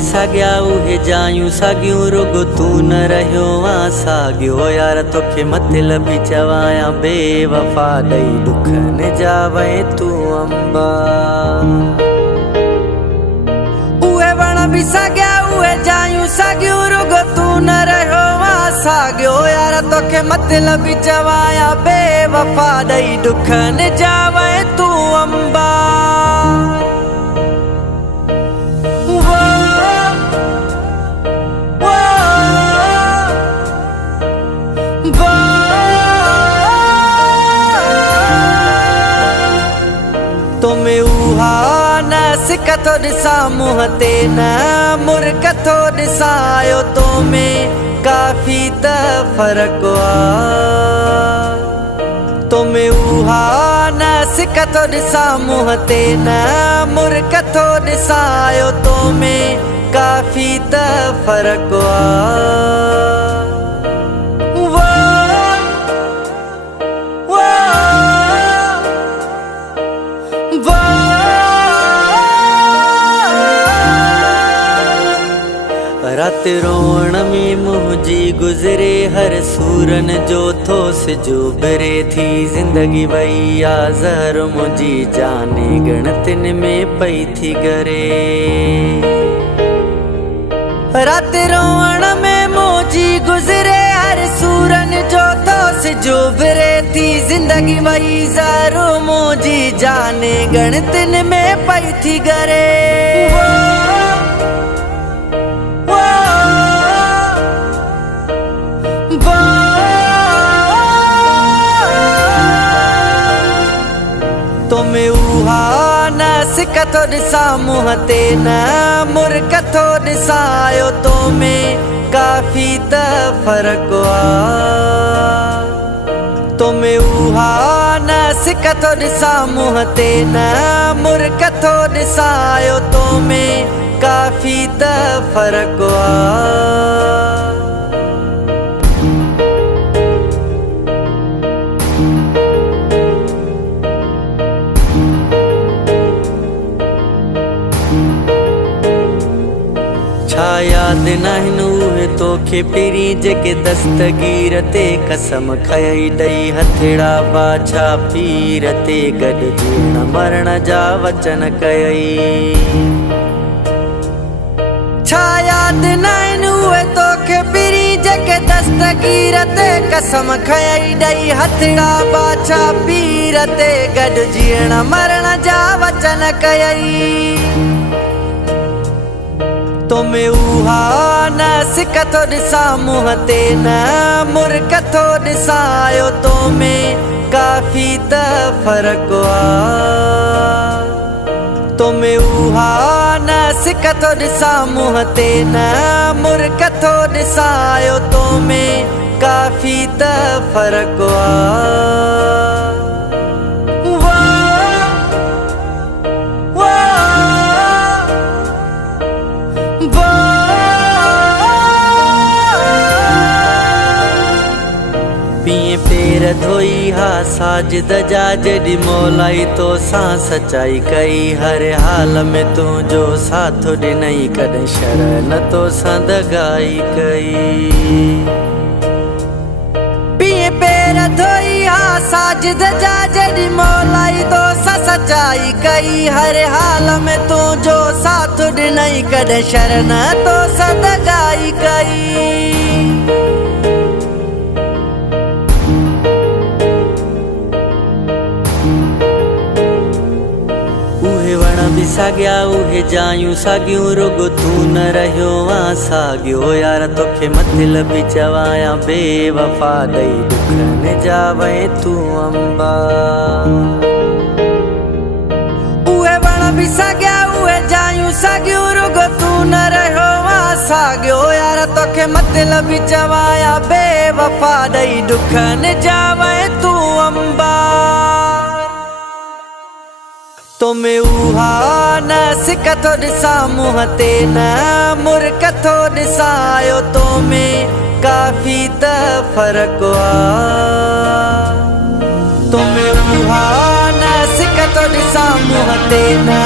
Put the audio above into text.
भी साग्या उहे जायूं सागियूं रुगो तू न रहियो आ सागियो यार तोखे मतलब चवाया बेवफा ॾेई दुख न जावे तू अंबा। उहे वण भी साग्या उहे जायूं सागियूं रुगो तू न रहियो आ सागियो यार तोखे मतलब चवाया बेवफा ॾेई दुख न जावे तू अंबा। तुम्हें उहा न सिकतो ॾिसा मुँह ते न मुरकतो ॾिसायो तुम्हें काफ़ी त फ़र्क़ आ। तुम्हें उहा न सिकतो ॾिसा मुँह ते न मुरकतो ॾिसायो तुम्हें काफ़ी त फ़र्क़ आ। रात रोवण में मुझी गुजरे हर सूरन जो थो सिजो बरे थी जिंदगी वही आ ज़हर मुझी जाने गणतिन में पई थी करे। रात रोवण में मुझी गुजरे हर सूरन जो थो सिजो बरे थी जिंदगी वही ज़हर मुझी जाने गणतिन में पई थी करे। तुम्हें उहा न सिकतो ॾिसा मुँह ते न मुरकतो ॾिसायो तुम्हें काफ़ी त फ़र्क़ आ। तुम्हें उहा न सिकतो ॾिसा मुँह ते न मुरकतो ॾिसायो तुम्हें काफ़ी त फ़र्क़ आ। छा याद नाहिन उहे तोखे पहिरीं जेके दस्तगीर ते कसम खयई ॾेई हथेड़ा बाछा पीर ते गॾु जीण मरण जा वचन कयई। छा याद नाहिन उहे तोखे पहिरीं जेके दस्तगीर ते कसम खयई ॾेई हथेड़ा बाछा पीर ते गॾु जीण मरण जा वचन कयई। तुम्हें उहा न सिकतो ॾिसा मुँह ते न मुरकतो ॾिसायो तुम्हें काफ़ी त फ़र्क़ आ। तुम्हें उहा न सिकतो ॾिसा मुँह ते न मुरकतो ॾिसायो तुम्हें काफ़ी त फ़र्क़ आ। पिए पेर धोई हा साजिद जा जॾी मौलाई तो सां सचाई कई हर हाल में तुझो साथ ॾिनई कॾहिं शर न तो सां दगाई कई। पिए पेर धोई हा साजिद जा जॾी मौलाई तो सां सचाई कई हर हाल में तुझो साथ ॾिनई कॾहिं शर न तो सां दगाई कई। भी साग्या उहे जायूं सागियूं रुगो तू न रहियो आ सागियो यार तोखे मतलब चवाया बेवफा ॾेई दुख न जावे तू अंबा। उहे वण भी साग्या उहे जायूं सागियूं रुगो तू न रहियो आ सागियो यार तोखे मतलब चवाया बेवफा ॾेई दुख न जावे तू अंबा। तुम्हें उहा न सिकतो ॾिसा मुँह ते न मुरकतो ॾिसायो तुम्हें काफ़ी त फ़र्क़ आ। तुम्हें उहा न सिकतो ॾिसा मुँह ते न